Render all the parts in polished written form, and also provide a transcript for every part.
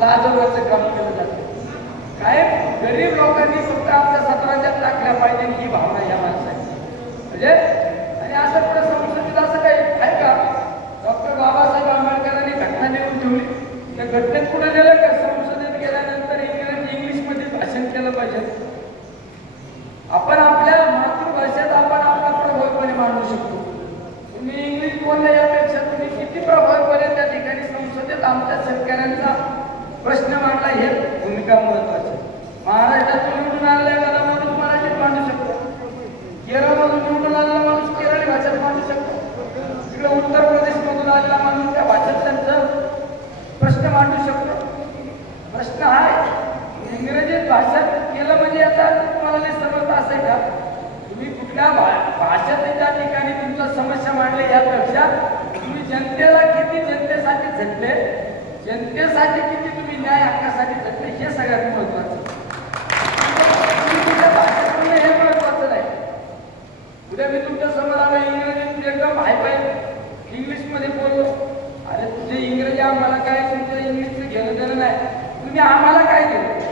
लाजवण्याचं काम केलं जातं. काय गरीब लोकांनी फक्त आपल्या सत्रांच्यात टाकल्या पाहिजे ही भावना या माणसाची. म्हणजे आणि असं पुढे संसदेत असं काही आहे का? डॉक्टर बाबासाहेब आंबेडकरांनी घटना लिहून ठेवली, त्या घटनेत पुढे नेलं का संसदेत गेल्यानंतर इंग्लिशमध्ये भाषण केलं पाहिजे. आपण आपल्या मातृभाषेत आपण आपला प्रभावीपणे मांडू शकतो. तुम्ही इंग्लिश बोलण्या यापेक्षा तुम्ही किती प्रभावीपणे त्या ठिकाणी संसदेत आमच्या शेतकऱ्यांचा प्रश्न मांडला हे भूमिका महत्वाची. महाराष्ट्रातून निवडून आलेला एखादा माणूस मराठीत मांडू शकतो, केरळमधून निवडून आलेला माणूस केरळी भाषेत मांडू शकतो, तिकडे उत्तर प्रदेशमधून आलेला माणूस त्या भाषेत त्यांचा प्रश्न मांडू शकतो. प्रश्न आहे इंग्रजी भाषेत केलं म्हणजे याचा तुम्हाला नाही समजत असेल का? तुम्ही कुठल्या भाषेत त्या ठिकाणी तुमच्या समस्या मांडल्या यापेक्षा तुम्ही जनतेला किती जनतेसाठी झटले, जनतेसाठी किती तुम्ही न्याय हक्कासाठी झटले हे सगळ्यात महत्वाचं. तुमच्या भाषेत हे महत्वाचं नाही. उद्या मी तुमच्या समोर आलो इंग्रजीत एकदम हायफाय इंग्लिशमध्ये बोललो, अरे तुझे इंग्रजी आम्हाला काय तुमच्या इंग्लिशचं घेणं देणं नाही, तुम्ही आम्हाला काय दिलं,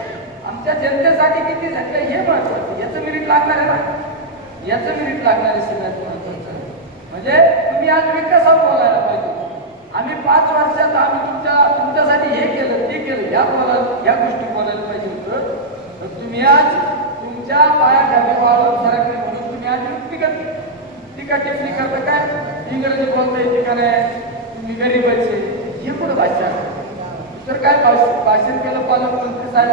आमच्या जनतेसाठी किती झटले हे महत्वाचं. याचं मिनिट लागणार आहे ना, याचं मिनिट लागणार आहे सगळ्यात महत्वाचं. म्हणजे तुम्ही आज विकासावर बोलायला पाहिजे. आम्ही 5 वर्षात आम्ही तुमच्यासाठी हे केलं ते केलं या गोष्टी बोलायला पाहिजे होतं. तर तुम्ही आज तुमच्या पायाखाली वाळून सरकले म्हणून तुम्ही आज टीका टिप्पणी करता काय इंग्रजी बोलता येते का नाही, तुम्ही गरीबाचे हे कुठं भाषा. तर काय भाषण केलं पालकमंत्री साहेब